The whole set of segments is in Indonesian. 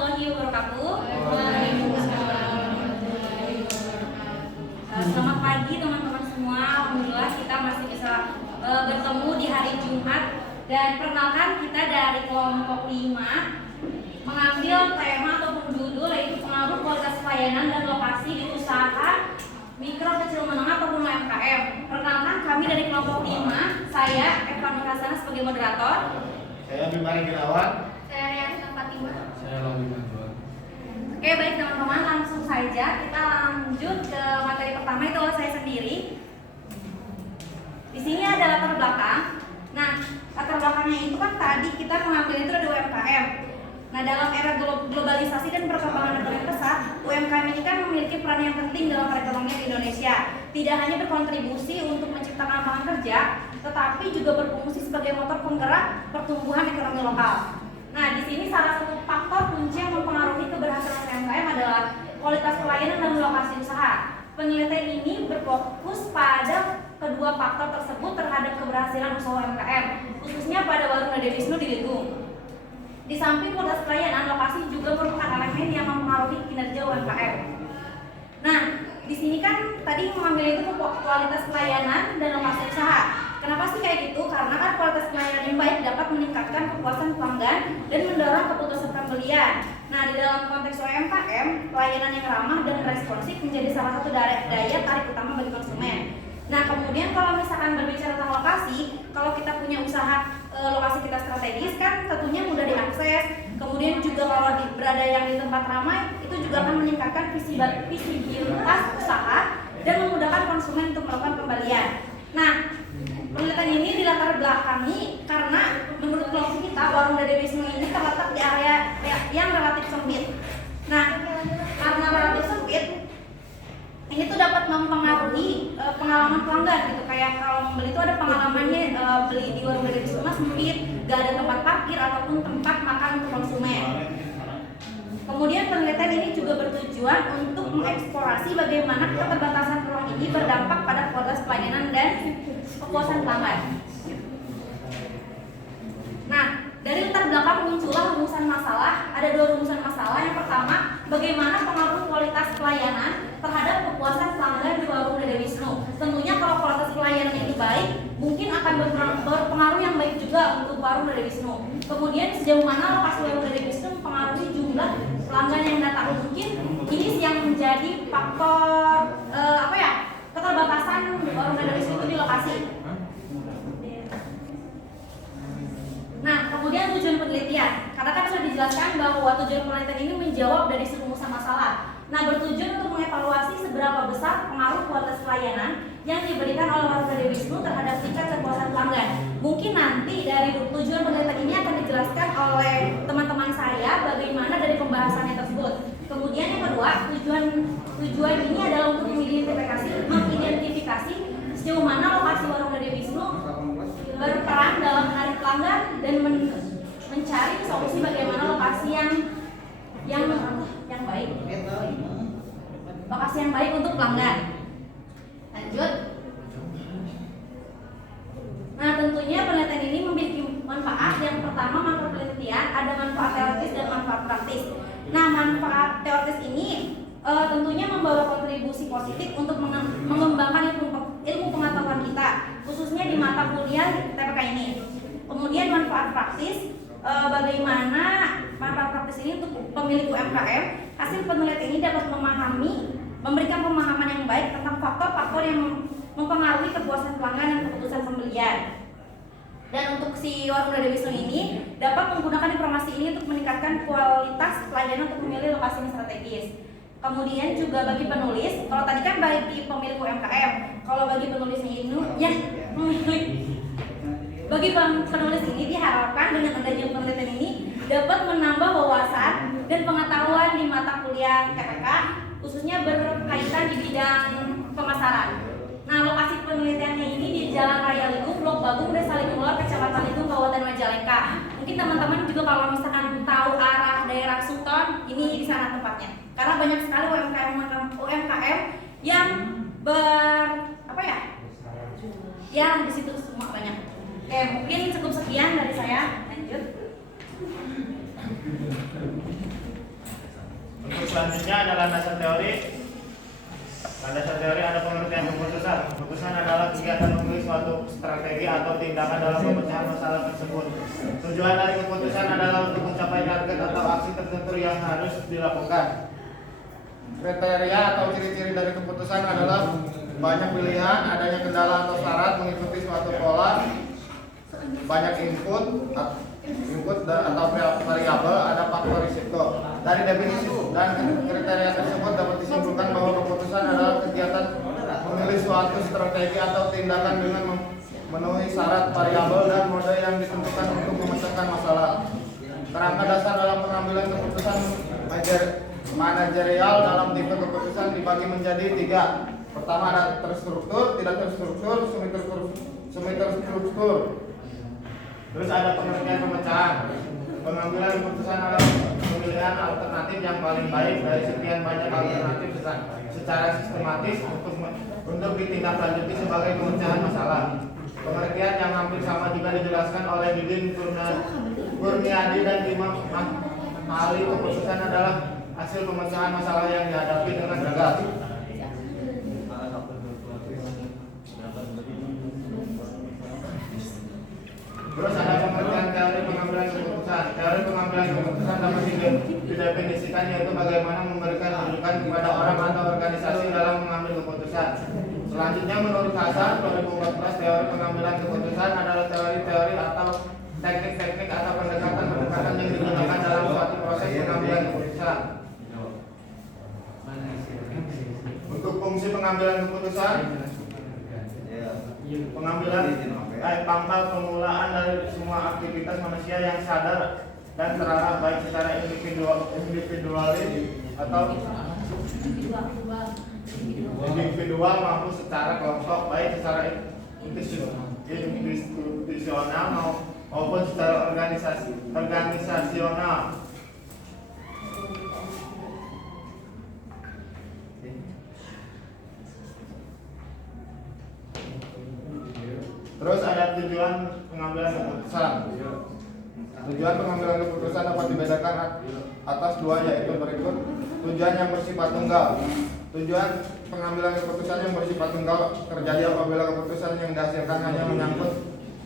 warahmatullahi wabarakatuh. Selamat pagi teman-teman semua. Alhamdulillah kita masih bisa bertemu di hari Jumat. Dan perkenalkan, kita dari kelompok 5 mengambil tema ataupun judul yaitu pengaruh kualitas pelayanan dan lokasi di usaha mikro, kecil, menengah ataupun UMKM. Perkenalkan, kami dari kelompok 5, saya Eva Nur Hasanah sebagai moderator. Saya Bimari Girawan. Saya Rian Fatimah. Saya Lawi Manjuan. Oke, baik teman-teman, langsung saja kita lanjut ke materi pertama, itu saya sendiri. Di sini ada latar belakang. Nah, latar belakangnya itu kan tadi kita mengambil itu dari UMKM. Nah, dalam era globalisasi dan perkembangan negara yang pesat, UMKM ini kan memiliki peran yang penting dalam perekonomian di Indonesia. Tidak hanya berkontribusi untuk menciptakan lapangan kerja, tetapi juga berfungsi sebagai motor penggerak pertumbuhan ekonomi lokal. Nah, di sini salah satu faktor kunci yang mempengaruhi keberhasilan UMKM adalah kualitas pelayanan dan lokasi usaha. Penelitian ini berfokus pada kedua faktor tersebut terhadap keberhasilan usaha UMKM, khususnya pada Warung Dede Wisnu di Ligung. Di samping kualitas pelayanan, lokasi juga merupakan elemen yang mempengaruhi kinerja UMKM. Nah, di sini kan tadi mengambil itu kualitas pelayanan dan lokasi usaha. Kenapa sih kayak gitu? Karena kan kualitas pelayanan yang baik dapat meningkatkan kepuasan pelanggan dan mendorong keputusan pembelian. Nah, di dalam konteks UMKM, pelayanan yang ramah dan responsif menjadi salah satu daya tarik utama bagi konsumen. Nah, kemudian kalau misalkan berbicara tentang lokasi, kalau kita punya usaha lokasi kita strategis kan tentunya mudah diakses. Kemudian juga kalau berada yang di tempat ramai, itu juga akan meningkatkan visibilitas usaha dan memudahkan konsumen untuk melakukan pembelian. Nah, penelitian ini dilatar belakangi karena menurut kelompok kita, Warung Dede Wisnu ini terletak di area yang relatif sempit. Nah, karena relatif sempit, ini tuh dapat mempengaruhi pengalaman pelanggan gitu. Kayak kalau membeli itu ada pengalamannya, beli di Warung Dede Wisnu sempit, gak ada tempat parkir ataupun tempat makan untuk konsumen. Kemudian penelitian ini juga bertujuan untuk mengeksplorasi bagaimana keterbatasan ruang ini berdampak pada kualitas pelayanan dan kepuasan pelanggan. Nah, dari latar belakang muncullah rumusan masalah. Ada dua rumusan masalah. Yang pertama, bagaimana pengaruh kualitas pelayanan terhadap kepuasan pelanggan di Warung Dede Wisnu. Tentunya kalau kualitas pelayanan ini baik, mungkin akan berpengaruh yang baik juga untuk Warung Dede Wisnu. Kemudian sejauh mana lokasi Warung Dede Wisnu mempengaruhi jumlah pelanggan yang datang. Mungkin ini yang menjadi faktor keterbatasan Warung Dede Wisnu itu di lokasi. Nah, kemudian tujuan penelitian. Karena kan sudah dijelaskan bahwa tujuan penelitian ini menjawab dari serumusan masalah. Nah, bertujuan untuk mengevaluasi seberapa besar pengaruh kualitas pelayanan yang diberikan oleh Warung Dede Wisnu terhadap tingkat kepuasan pelanggan. Mungkin nanti dari tujuan penelitian ini akan dijelaskan oleh teman-teman saya bagaimana dari pembahasannya tersebut. Kemudian yang kedua, tujuan ini adalah untuk mengidentifikasi sejauh mana lokasi Warung Dede Wisnu berperan dalam menarik pelanggan dan mencari solusi bagaimana lokasi yang baik. Lokasi yang baik untuk pelanggan. Lanjut. Nah, tentunya penelitian ini memiliki manfaat. Yang pertama, manfaat penelitian, ada manfaat teoritis dan manfaat praktis. Nah, manfaat teoritis ini tentunya membawa kontribusi positif untuk mengembangkan ilmu pengetahuan kita, khususnya di mata kuliah TPK ini. Kemudian manfaat praktis, bagaimana manfaat praktis ini untuk pemilik UMKM. Hasil penelitian ini dapat memberikan pemahaman yang baik tentang faktor-faktor yang mempengaruhi kepuasan pelanggan dan keputusan pembelian. Dan untuk si Warung Dede Wisnu ini dapat menggunakan informasi ini untuk meningkatkan kualitas pelayanan untuk memilih lokasi yang strategis. Kemudian juga bagi penulis, kalau tadi kan bagi pemilik UMKM, kalau bagi penulis ini bagi penulis ini diharapkan dengan adanya penelitian ini dapat menambah wawasan dan pengetahuan di mata kuliah TPK, khususnya berkaitan di bidang pemasaran. Nah, lokasi penelitiannya ini di Jalan Raya Ligung, Blok Bagung, Desa Ligung Lor, Kecamatan Ligung, Kabupaten Majalengka. Mungkin teman-teman juga kalau misalkan tahu arah daerah Sultan, ini di sana tempatnya. Karena banyak sekali UMKM yang yang di situ semua banyak. Oke, mungkin cukup sekian dari saya. Lanjut. selanjutnya adalah landasan teori. Landasan teori ada pengertian keputusan. Keputusan adalah kegiatan memilih suatu strategi atau tindakan dalam pemecahan masalah tersebut. Tujuan dari keputusan adalah untuk mencapai target atau aksi tertentu yang harus dilakukan. Kriteria atau ciri-ciri dari keputusan adalah banyak pilihan, adanya kendala atau syarat, mengikuti suatu pola, banyak input atau variabel, ada faktor risiko. Dari definisi dan kriteria tersebut dapat disimpulkan bahwa keputusan adalah kegiatan memilih suatu strategi atau tindakan dengan memenuhi syarat, variabel, dan mode yang ditentukan untuk memecahkan masalah. Kerangka dasar dalam pengambilan keputusan manajerial dalam tipe keputusan dibagi menjadi 3. Pertama ada terstruktur, tidak terstruktur, semi terstruktur. Terus ada pengertian pemecahan. Pengambilan keputusan adalah pemilihan alternatif yang paling baik dari sekian banyak alternatif secara sistematis untuk ditindaklanjuti sebagai pemecahan masalah. Pengertian yang hampir sama juga dijelaskan oleh Didin Kurniadi dan Imam Ali. Keputusan adalah hasil pemecahan masalah yang dihadapi dengan gagal. Terus ada pengertian teori pengambilan keputusan. Teori pengambilan keputusan dapat didefinisikan yaitu bagaimana memberikan rujukan kepada orang atau organisasi dalam mengambil keputusan. Selanjutnya menurut Hasan 2014, teori pengambilan keputusan adalah teori-teori atau teknik-teknik atau pendekatan-pendekatan yang digunakan dalam suatu proses pengambilan keputusan. Untuk fungsi pengambilan keputusan, pengambilan pangkal permulaan dari semua aktivitas manusia yang sadar dan terarah baik secara individualis atau individual maupun secara kelompok, baik secara institusional maupun secara organisasional. Terus ada tujuan pengambilan keputusan. Tujuan pengambilan keputusan dapat dibedakan atas 2, yaitu berikut. Tujuan yang bersifat tunggal. Tujuan pengambilan keputusan yang bersifat tunggal terjadi apabila keputusan yang dihasilkan hanya menyangkut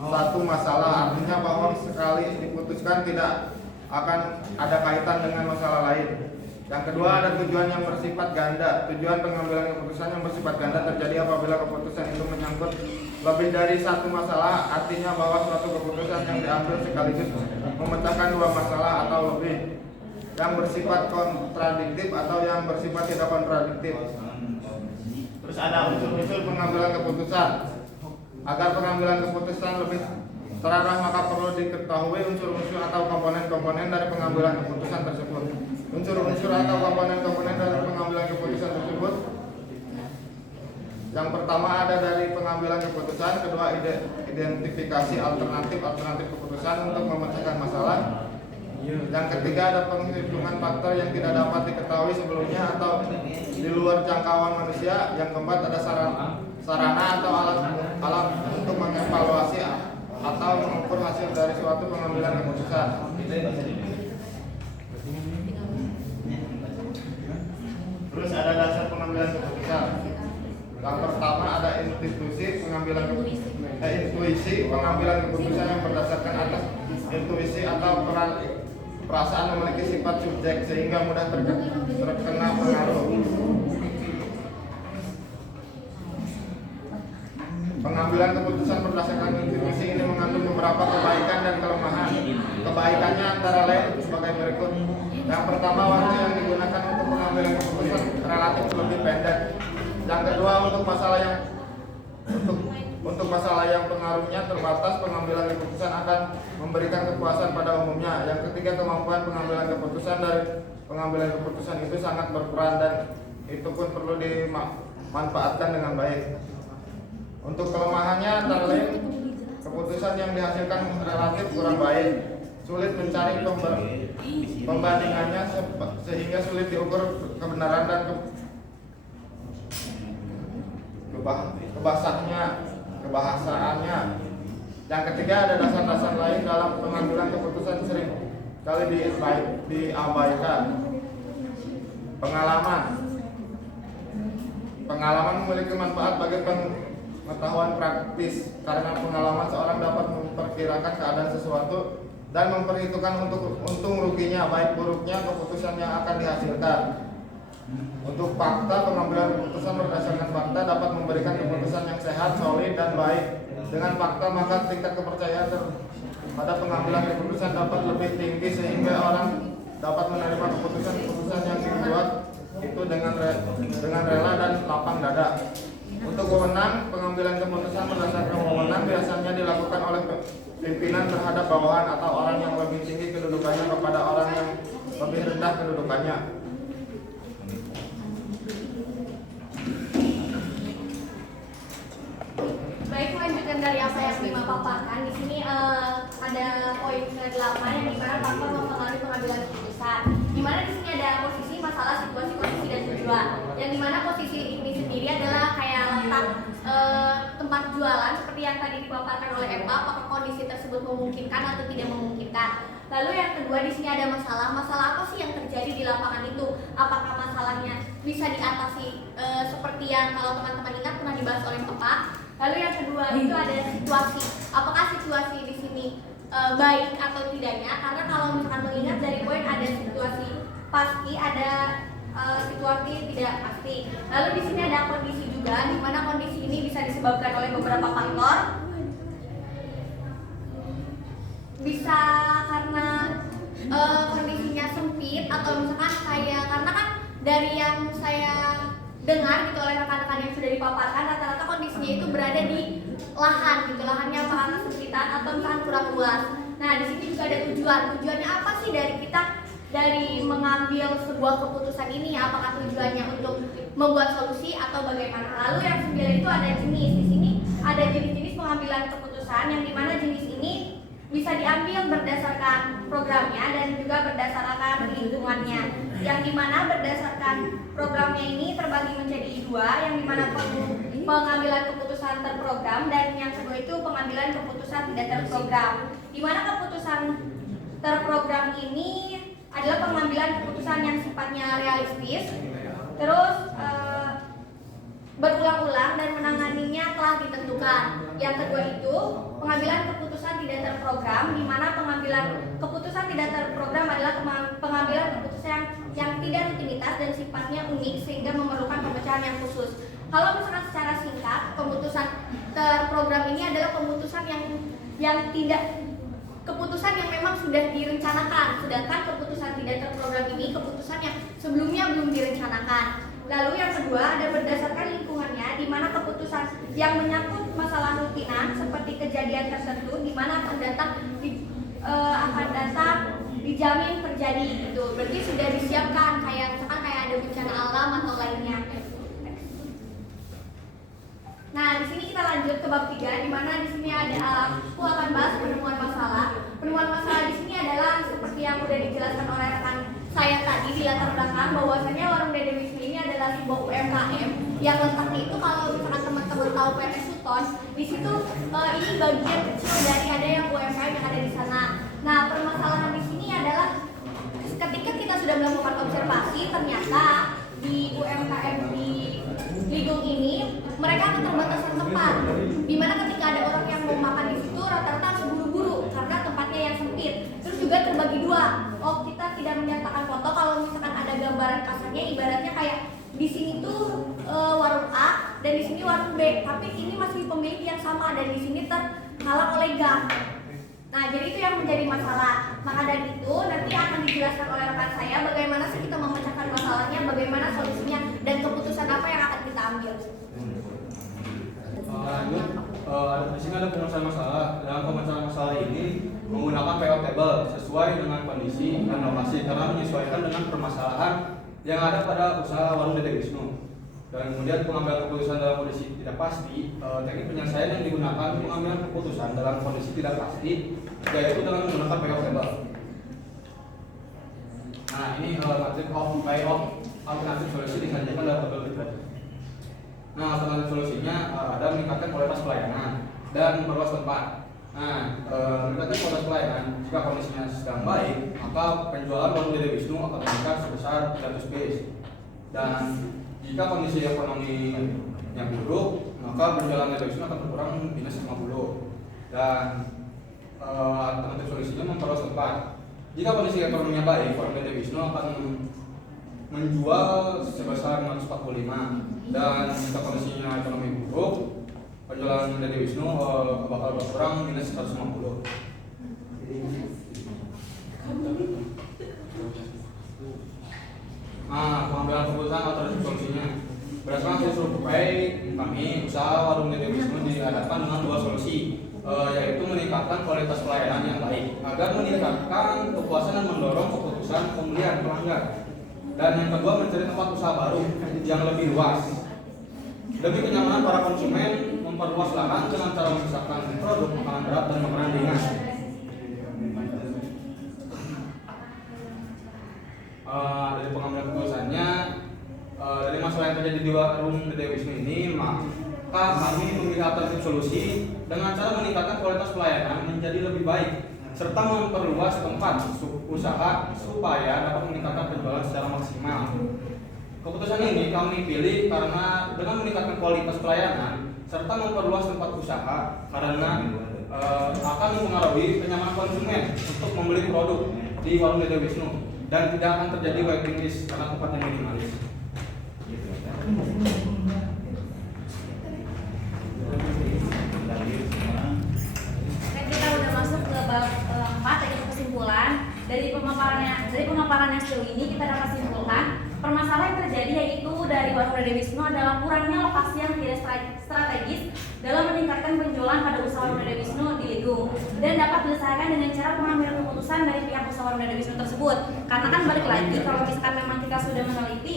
satu masalah. Artinya bahwa sekali diputuskan tidak akan ada kaitan dengan masalah lain. Yang kedua ada tujuan yang bersifat ganda. Tujuan pengambilan keputusan yang bersifat ganda terjadi apabila keputusan itu menyangkut lebih dari satu masalah. Artinya bahwa suatu keputusan yang diambil sekaligus memecahkan 2 masalah atau lebih. Yang bersifat kontradiktif atau yang bersifat tidak kontradiktif. Terus ada unsur-unsur pengambilan keputusan. Agar pengambilan keputusan lebih terarah maka perlu diketahui unsur-unsur atau komponen-komponen dari pengambilan keputusan tersebut. Unsur-unsur atau komponen-komponen dari pengambilan keputusan tersebut. Yang pertama ada dari pengambilan keputusan, kedua identifikasi alternatif keputusan untuk memecahkan masalah. Yang ketiga ada penghitungan faktor yang tidak dapat diketahui sebelumnya atau di luar jangkauan manusia. Yang keempat ada sarana atau alat untuk mengevaluasi atau mengukur hasil dari suatu pengambilan keputusan. Terus ada dasar pengambilan keputusan. Yang pertama ada intuisi pengambilan keputusan yang berdasarkan atas intuisi atau perasaan memiliki sifat subjek sehingga mudah terkena pengaruh. Pengambilan keputusan berdasarkan intuisi ini mengandung beberapa kebaikan dan kelemahan. Kebaikannya antara lain sebagai berikut. Yang pertama, waktu yang digunakan untuk pengambilan keputusan relatif lebih pendek. Yang kedua, untuk masalah yang pengaruhnya terbatas, pengambilan keputusan akan memberikan kepuasan pada umumnya. Yang ketiga, kemampuan pengambilan keputusan dari pengambilan keputusan itu sangat berperan dan itu pun perlu dimanfaatkan dengan baik. Untuk kelemahannya antara lain keputusan yang dihasilkan relatif kurang baik, sulit mencari pembandingannya sehingga sulit diukur kebenaran dan kebahasaannya. Yang ketiga ada dasar-dasar lain dalam pengambilan keputusan sering kali diabaikan. Pengalaman. Pengalaman memiliki manfaat bagi pengetahuan praktis karena pengalaman seorang dapat memperkirakan keadaan sesuatu dan memperhitungkan untuk untung ruginya, baik buruknya keputusan yang akan dihasilkan. Untuk fakta, pengambilan keputusan berdasarkan fakta dapat memberikan keputusan yang sehat, solid, dan baik. Dengan fakta maka tingkat kepercayaan pada pengambilan keputusan dapat lebih tinggi sehingga orang dapat menerima keputusan-keputusan yang dibuat itu dengan rela dan lapang dada. Untuk wewenang, pengambilan keputusan berdasarkan wewenang biasanya dilakukan oleh pimpinan terhadap bawahan atau orang yang lebih tinggi kedudukannya kepada orang yang lebih rendah kedudukannya. Baik, melanjutkan dari apa yang Bima paparkan. Di sini ada poin ke-8 yang dimana faktor mempengaruhi pengambilan keputusan. Dimana di sini ada posisi, masalah, situasi, kondisi, dan tujuan. Yang dimana posisi ini sendiri adalah kayak letak tempat jualan seperti yang tadi dipaparkan oleh Eva. Apakah kondisi tersebut memungkinkan atau tidak memungkinkan? Lalu yang kedua di sini ada masalah. Masalah apa sih yang terjadi di lapangan itu? Apakah masalahnya bisa diatasi seperti yang kalau teman-teman ingat pernah dibahas oleh Bapak? Lalu yang kedua itu ada situasi. Apakah situasi di sini baik atau tidaknya? Karena kalau misalkan mengingat dari poin ada situasi pasti, ada situasi tidak pasti. Lalu di sini ada kondisi juga, di mana kondisi ini bisa disebabkan oleh beberapa faktor. Bisa karena kondisinya sempit atau misalkan karena kan dari yang saya dengar gitu oleh rekan-rekan yang sudah dipaparkan, rata-rata kondisinya itu berada di lahan gitu, lahannya karena sempitan atau misalkan kurang luas. Nah di sini juga ada tujuan. Tujuannya apa sih dari kita dari mengambil sebuah keputusan ini? Apakah tujuannya untuk membuat solusi atau bagaimana? Lalu yang 9 itu ada jenis. Di sini ada jenis-jenis pengambilan keputusan yang dimana jenis ini bisa diambil berdasarkan programnya dan juga berdasarkan lingkungannya. Yang dimana berdasarkan programnya ini terbagi menjadi dua, yang dimana pengambilan keputusan terprogram dan yang kedua itu pengambilan keputusan tidak terprogram. Dimana keputusan terprogram ini adalah pengambilan keputusan yang sifatnya realistis, terus berulang-ulang dan menanganinya telah ditentukan. Yang kedua itu pengambilan keputusan tidak terprogram, di mana pengambilan keputusan tidak terprogram adalah pengambilan keputusan yang tidak rutinitas dan sifatnya unik sehingga memerlukan pemecahan yang khusus. Kalau misalkan secara singkat, keputusan terprogram ini adalah keputusan yang tidak keputusan yang memang sudah direncanakan, sedangkan keputusan tidak terprogram ini keputusan yang sebelumnya belum direncanakan. Lalu yang kedua ada berdasarkan lingkungannya, di mana keputusan yang menyangkut masalah rutinan seperti kejadian tertentu, di mana akan datang dijamin terjadi gitu. Berarti sudah disiapkan misalkan ada bencana alam atau lainnya. Nah, di sini kita lanjut ke bab 3, di mana di sini ada aku akan bahas penemuan masalah. Penemuan masalah di sini adalah seperti yang sudah dijelaskan oleh rekan saya tadi di latar belakang, bahwasanya Warung Dede Wisnu ini adalah sebuah UMKM yang letaknya itu kalau misalkan teman-teman tahu PT Suton, di situ ini bagian kecil dari ada yang UMKM yang ada di sana. Nah, permasalahan di sini adalah ketika kita sudah melakukan observasi, ternyata di UMKM di Ligong ini mereka keterbatasan tempat, dimana ketika ada orang yang mau makan di situ rata-rata harus buru-buru karena tempatnya yang sempit. Terus juga terbagi dua. Oh, kita tidak menyatakan foto kalau misalkan ada gambaran kasarnya, ibaratnya kayak di sini tuh warung A dan di sini warung B, tapi ini masih pemilik yang sama dan di sini terhalang oleh gang. Nah, jadi itu yang menjadi masalah. Maka dari itu nanti akan dijelaskan oleh rekan saya bagaimana sih kita memecahkan masalahnya, bagaimana solusinya, dan keputusan apa yang akan kita ambil. Lanjut, di sini ada pemecahan masalah. Dalam pemecahan masalah ini menggunakan PO table sesuai dengan kondisi dan lokasi karena menyesuaikan dengan permasalahan yang ada pada usaha Warung Dede Wisnu. Dan kemudian pengambilan keputusan dalam kondisi tidak pasti, teknik penyelesaian yang digunakan pengambilan keputusan dalam kondisi tidak pasti yaitu dengan menggunakan PO table. Nah, ini matrix of payoff alternatif solusi disajikan dalam tabel berikut. Nah, alternatif solusinya ada meningkatkan kualitas pelayanan dan memperluas tempat. Nah, meningkatkan kualitas pelayanan jika kondisinya sedang baik, maka penjualan Warung Dede Wisnu akan meningkat sebesar 300 base. Dan jika kondisi ekonominya buruk, maka penjualan Dedewisnu akan berkurang minus 50. Dan alternatif solusinya memperluas tempat. Jika kondisi ekonominya baik, Warung Dedewisnu akan menjual sebesar 545. Dan jika kondisinya ekonomi buruk, penjualan Dedewisnu bakal berkurang minus 150. Nah, pengambilan keputusan alternatif solusinya berdasarkan hasil survei kami, usaha Warung Dedewisnu dihadapkan dengan dua solusi, yaitu meningkatkan kualitas pelayanan yang baik agar meningkatkan kepuasan dan mendorong keputusan pembelian pelanggan. Dan yang kedua, mencari tempat usaha baru yang lebih luas. Demi kenyamanan para konsumen, memperluas lahan dengan cara memisahkan produk makanan berat dan makanan ringan. Dari pengambilan keputusannya, dari masalah yang terjadi di Warung Dedewisnu ini, maka kami memilih alternatif solusi dengan cara meningkatkan kualitas pelayanan menjadi lebih baik serta memperluas tempat usaha supaya dapat meningkatkan penjualan secara maksimal. Keputusan ini kami pilih karena dengan meningkatkan kualitas pelayanan serta memperluas tempat usaha karena akan mempengaruhi kenyamanan konsumen untuk membeli produk di Warung Dedewisnu dan tidak akan terjadi waiting list karena tempatnya minimalis. Kita udah masuk ke bab 4, yaitu kesimpulan. Dari pemaparan yang sejauh ini kita dapat simpulkan permasalahan yang terjadi yaitu dari Warung Dedewisnu adalah kurangnya lokasi yang tidak strategis dalam meningkatkan penjualan pada usaha Warung Dedewisnu di Lidung, dan dapat diselesaikan dengan cara pengambilan keputusan dari pihak usaha Warung Dedewisnu tersebut. Karena kan balik lagi, kalau misalkan memang kita sudah meneliti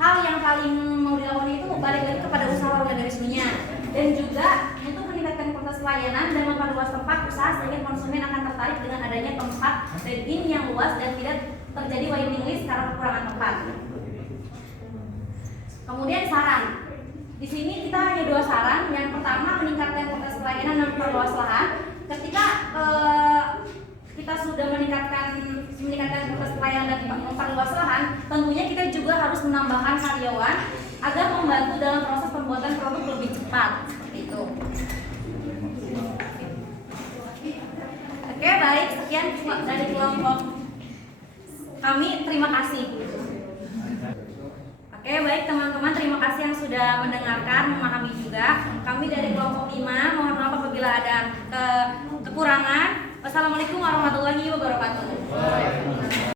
hal yang paling mau dilakukan itu balik lagi kepada usaha Warung Dedewisnu-nya, dan juga untuk meningkatkan kualitas pelayanan dan memperluas tempat usaha sehingga konsumen akan tertarik dengan adanya tempat trade-in yang luas dan tidak terjadi waiting list karena kekurangan tempat. Kemudian saran. Di sini kita hanya 2 saran. Yang pertama, meningkatkan kualitas pelayanan dan memperluas lahan. Ketika kita sudah meningkatkan kualitas pelayanan dan memperluas lahan, tentunya kita juga harus menambahkan karyawan agar membantu dalam proses pembuatan produk lebih cepat. Seperti itu. Oke, baik, sekian dari kelompok kami, terima kasih. Oke, baik teman-teman, terima kasih yang sudah mendengarkan, memahami juga. Kami dari kelompok 5, mohon maaf apabila ada kekurangan. Wassalamualaikum warahmatullahi wabarakatuh.